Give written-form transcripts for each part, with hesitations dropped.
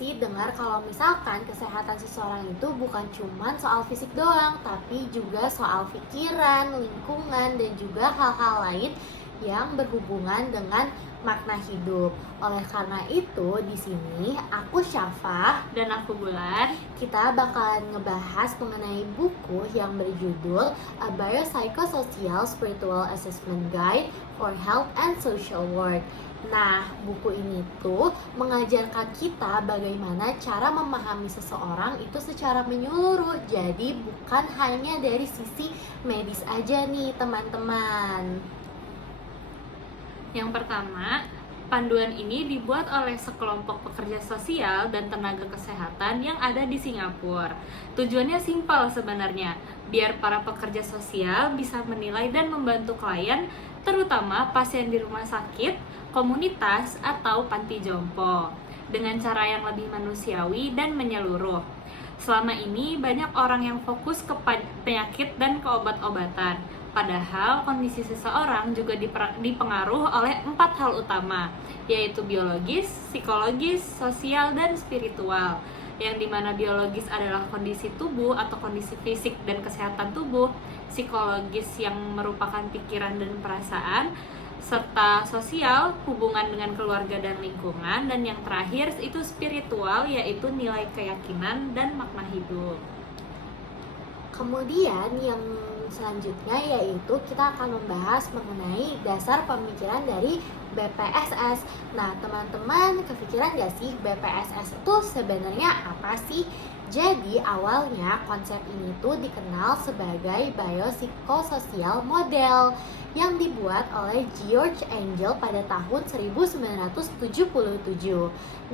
sih dengar kalau misalkan kesehatan seseorang itu bukan cuma soal fisik doang, tapi juga soal pikiran, lingkungan, dan juga hal-hal lain yang berhubungan dengan makna hidup. Oleh karena itu, di sini aku Syafa, Dan aku Bulan. kita bakalan ngebahas mengenai buku yang berjudul A Biopsychosocial Spiritual Assessment Guide for Health and Social Work. Nah, buku ini tuh mengajarkan kita bagaimana cara memahami seseorang itu secara menyeluruh. Jadi bukan hanya dari sisi medis aja nih, teman-teman. Yang pertama, panduan ini dibuat oleh sekelompok pekerja sosial dan tenaga kesehatan yang ada di Singapura. Tujuannya simpel sebenarnya, biar para pekerja sosial bisa menilai dan membantu klien, terutama pasien di rumah sakit, komunitas, atau panti jompo, dengan cara yang lebih manusiawi dan menyeluruh. Selama ini banyak orang yang fokus ke penyakit dan ke obat-obatan, padahal kondisi seseorang juga dipengaruhi oleh 4 hal utama, yaitu biologis, psikologis, sosial, dan spiritual. Yang dimana biologis adalah kondisi tubuh atau kondisi fisik dan kesehatan tubuh, psikologis yang merupakan pikiran dan perasaan, serta sosial, hubungan dengan keluarga dan lingkungan, dan yang terakhir itu spiritual, yaitu nilai keyakinan dan makna hidup. Kemudian yang selanjutnya yaitu kita akan membahas mengenai dasar pemikiran dari BPSS. Nah, teman-teman kepikiran gak sih BPSS itu sebenarnya apa sih? Jadi awalnya konsep ini tuh dikenal sebagai biopsychosocial model yang dibuat oleh George Angel pada tahun 1977.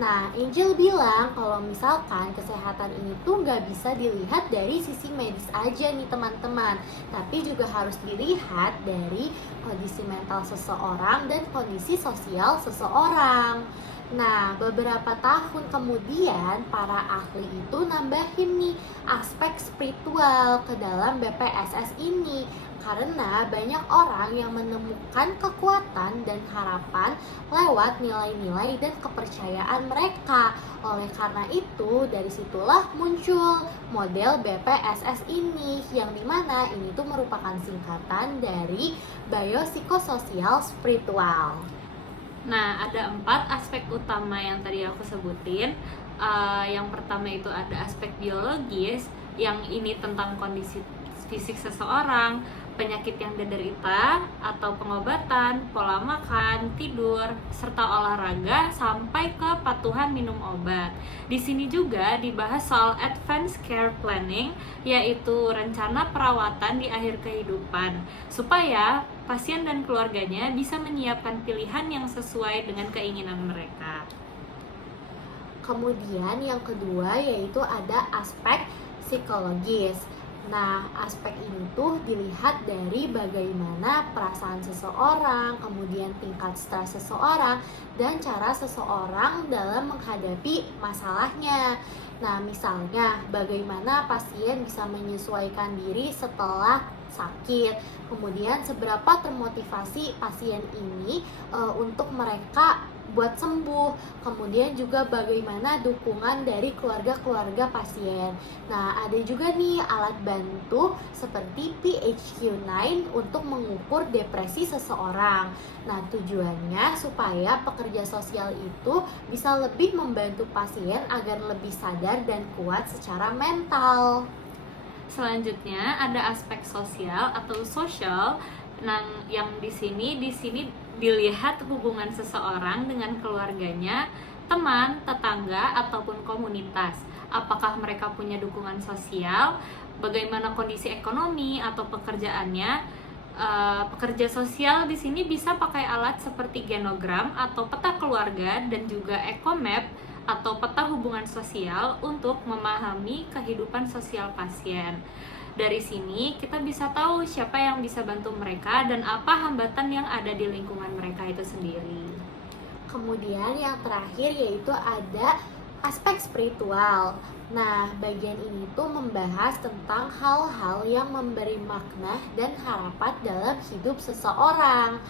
Nah, Angel bilang kalau misalkan kesehatan ini tuh nggak bisa dilihat dari sisi medis aja nih teman-teman, tapi juga harus dilihat dari kondisi mental seseorang dan kondisi sosial seseorang. Nah, beberapa tahun kemudian para ahli itu nambahin nih aspek spiritual ke dalam BPSS ini karena banyak orang yang menemukan kekuatan dan harapan lewat nilai-nilai dan kepercayaan mereka. Oleh karena itu, dari situlah muncul model BPSS ini yang dimana ini tuh merupakan singkatan dari biopsychosocial spiritual. Nah, ada 4 aspek utama yang tadi aku sebutin. Yang pertama itu ada aspek biologis, yang ini tentang kondisi fisik seseorang, penyakit yang diderita, atau pengobatan, pola makan, tidur, serta olahraga, sampai ke kepatuhan minum obat. Di sini juga dibahas soal advanced care planning, yaitu rencana perawatan di akhir kehidupan, supaya pasien dan keluarganya bisa menyiapkan pilihan yang sesuai dengan keinginan mereka. Kemudian yang kedua yaitu ada aspek psikologis. Nah, aspek ini tuh dilihat dari bagaimana perasaan seseorang, kemudian tingkat stres seseorang, dan cara seseorang dalam menghadapi masalahnya. Nah, misalnya bagaimana pasien bisa menyesuaikan diri setelah sakit, kemudian seberapa termotivasi pasien ini untuk mereka buat sembuh, kemudian juga bagaimana dukungan dari keluarga-keluarga pasien. Nah, ada juga nih alat bantu seperti PHQ-9 untuk mengukur depresi seseorang. Nah, tujuannya supaya pekerja sosial itu bisa lebih membantu pasien agar lebih sadar dan kuat secara mental. Selanjutnya ada aspek sosial atau social, yang di sini dilihat hubungan seseorang dengan keluarganya, teman, tetangga, ataupun komunitas. Apakah mereka punya dukungan sosial, bagaimana kondisi ekonomi atau pekerjaannya. Pekerja sosial di sini bisa pakai alat seperti genogram atau peta keluarga dan juga ecomap atau peta hubungan sosial untuk memahami kehidupan sosial pasien. Dari sini kita bisa tahu siapa yang bisa bantu mereka dan apa hambatan yang ada di lingkungan mereka itu sendiri. Kemudian yang terakhir yaitu ada aspek spiritual. Nah, bagian ini tuh membahas tentang hal-hal yang memberi makna dan harapan dalam hidup seseorang.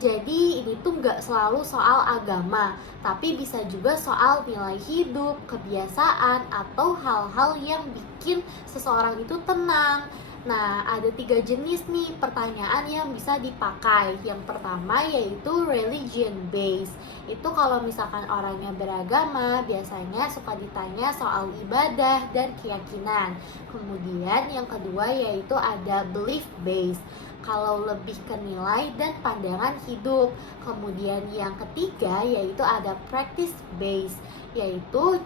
Jadi ini tuh nggak selalu soal agama, tapi bisa juga soal nilai hidup, kebiasaan, atau hal-hal yang bikin seseorang itu tenang. Nah, ada 3 jenis nih pertanyaan yang bisa dipakai. Yang pertama yaitu religion based. Itu kalau misalkan orangnya beragama, biasanya suka ditanya soal ibadah dan keyakinan. Kemudian yang kedua yaitu ada belief based, kalau lebih ke nilai dan pandangan hidup. Kemudian yang ketiga yaitu ada practice based, yaitu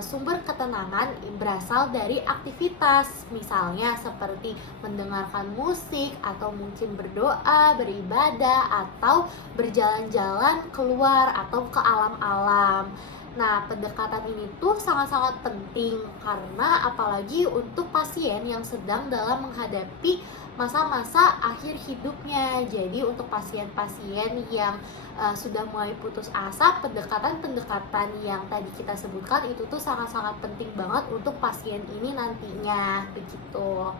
sumber ketenangan berasal dari aktivitas, misalnya seperti mendengarkan musik atau mungkin berdoa, beribadah, atau berjalan-jalan keluar atau ke alam-alam. Nah, pendekatan ini tuh sangat-sangat penting karena apalagi untuk pasien yang sedang dalam menghadapi masa-masa akhir hidupnya. Jadi untuk pasien-pasien yang sudah mulai putus asa, pendekatan-pendekatan yang tadi kita sebutkan itu tuh sangat-sangat penting banget untuk pasien ini nantinya, begitu.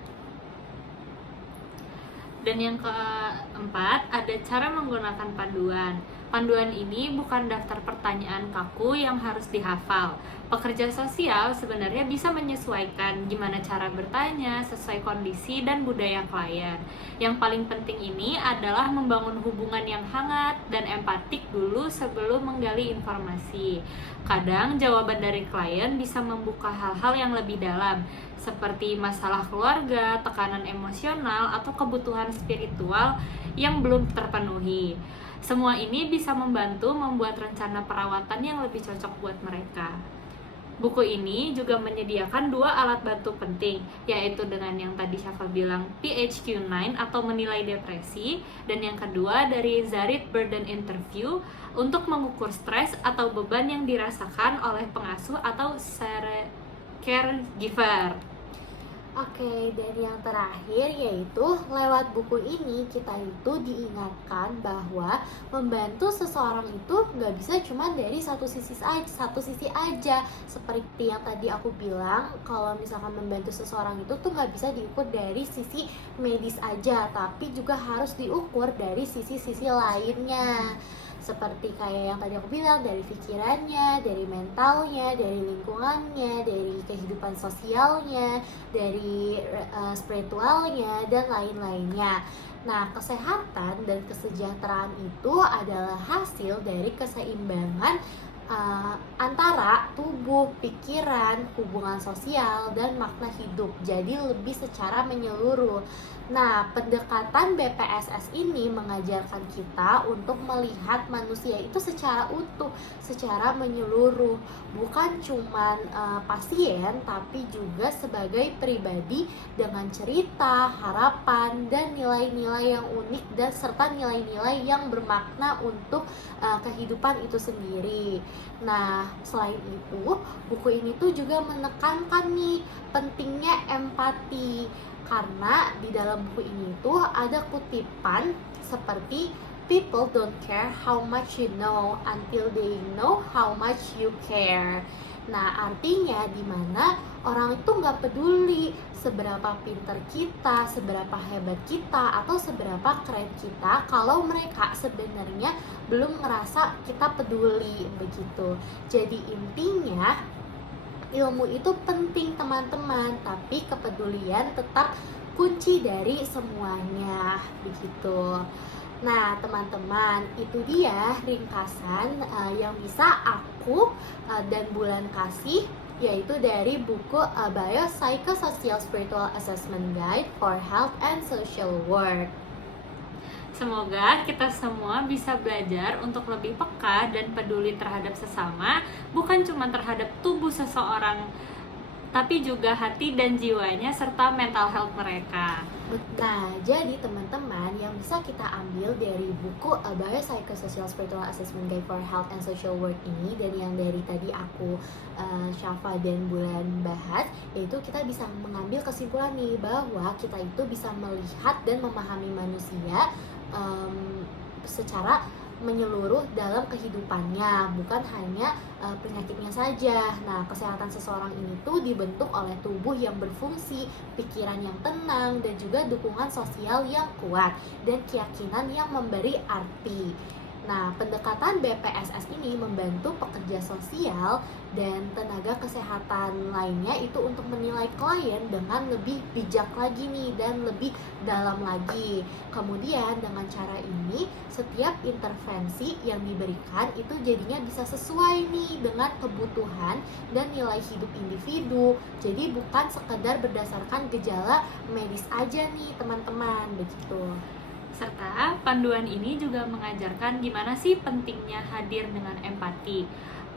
Dan yang keempat, ada cara menggunakan panduan. Panduan ini bukan daftar pertanyaan kaku yang harus dihafal. Pekerja sosial sebenarnya bisa menyesuaikan gimana cara bertanya sesuai kondisi dan budaya klien. Yang paling penting ini adalah membangun hubungan yang hangat dan empatik dulu sebelum menggali informasi. Kadang jawaban dari klien bisa membuka hal-hal yang lebih dalam, seperti masalah keluarga, tekanan emosional, atau kebutuhan spiritual yang belum terpenuhi. Semua ini bisa membantu membuat rencana perawatan yang lebih cocok buat mereka. Buku ini juga menyediakan 2 alat bantu penting, yaitu dengan yang tadi Syafa bilang PHQ-9 atau menilai depresi, dan yang kedua dari Zarit Burden Interview untuk mengukur stres atau beban yang dirasakan oleh pengasuh atau caregiver. Oke, dan yang terakhir yaitu lewat buku ini kita itu diingatkan bahwa membantu seseorang itu nggak bisa cuma dari satu sisi aja. Seperti yang tadi aku bilang, kalau misalkan membantu seseorang itu tuh nggak bisa diukur dari sisi medis aja, tapi juga harus diukur dari sisi-sisi lainnya. Seperti kayak yang tadi aku bilang, dari pikirannya, dari mentalnya, dari lingkungannya, dari kehidupan sosialnya, dari spiritualnya, dan lain-lainnya. Nah, kesehatan dan kesejahteraan itu adalah hasil dari keseimbangan antara tubuh, pikiran, hubungan sosial, dan makna hidup. Jadi lebih secara menyeluruh. Nah, pendekatan BPSS ini mengajarkan kita untuk melihat manusia itu secara utuh, secara menyeluruh, bukan cuma pasien, tapi juga sebagai pribadi dengan cerita, harapan, dan nilai-nilai yang unik, dan serta nilai-nilai yang bermakna untuk kehidupan itu sendiri. Nah, selain itu, buku ini tuh juga menekankan nih pentingnya empati. Karena di dalam buku ini tuh ada kutipan seperti people don't care how much you know until they know how much you care. Nah, artinya dimana orang itu nggak peduli seberapa pinter kita, seberapa hebat kita, atau seberapa keren kita kalau mereka sebenarnya belum ngerasa kita peduli, begitu. Jadi intinya ilmu itu penting teman-teman, tapi kepedulian tetap kunci dari semuanya, begitu. Nah teman-teman, itu dia ringkasan yang bisa aku dan Bulan kasih, yaitu dari buku Biopsychosocial Spiritual Assessment Guide for Health and Social Work. Semoga kita semua bisa belajar untuk lebih peka dan peduli terhadap sesama, bukan cuma terhadap tubuh seseorang, tapi juga hati dan jiwanya serta mental health mereka. Nah, jadi teman-teman yang bisa kita ambil dari buku Biopsychosocial Spiritual Assessment Guide for Health and Social Work ini, dan yang dari tadi aku, Syafa dan Bulan bahas, yaitu kita bisa mengambil kesimpulan nih bahwa kita itu bisa melihat dan memahami manusia secara menyeluruh dalam kehidupannya, bukan hanya penyakitnya saja. Nah, kesehatan seseorang ini tuh dibentuk oleh tubuh yang berfungsi, pikiran yang tenang, dan juga dukungan sosial yang kuat, dan keyakinan yang memberi arti. Nah, pendekatan BPSS ini membantu pekerja sosial dan tenaga kesehatan lainnya itu untuk menilai klien dengan lebih bijak lagi nih dan lebih dalam lagi. Kemudian dengan cara ini setiap intervensi yang diberikan itu jadinya bisa sesuai nih dengan kebutuhan dan nilai hidup individu. Jadi bukan sekedar berdasarkan gejala medis aja nih teman-teman, begitu. Serta panduan ini juga mengajarkan gimana sih pentingnya hadir dengan empati,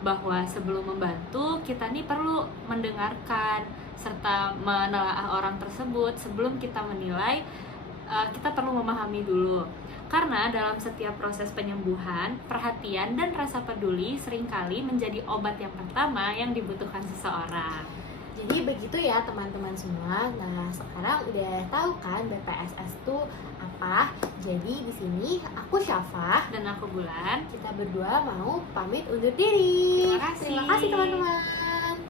bahwa sebelum membantu kita nih perlu mendengarkan serta menelaah orang tersebut. Sebelum kita menilai, kita perlu memahami dulu. Karena dalam setiap proses penyembuhan, perhatian dan rasa peduli seringkali menjadi obat yang pertama yang dibutuhkan seseorang. Jadi begitu ya teman-teman semua. Nah, sekarang udah tahu kan BPSS itu apa? Jadi di sini aku Syafa, Dan aku Bulan. kita berdua mau pamit undur diri. Terima kasih. Terima kasih teman-teman.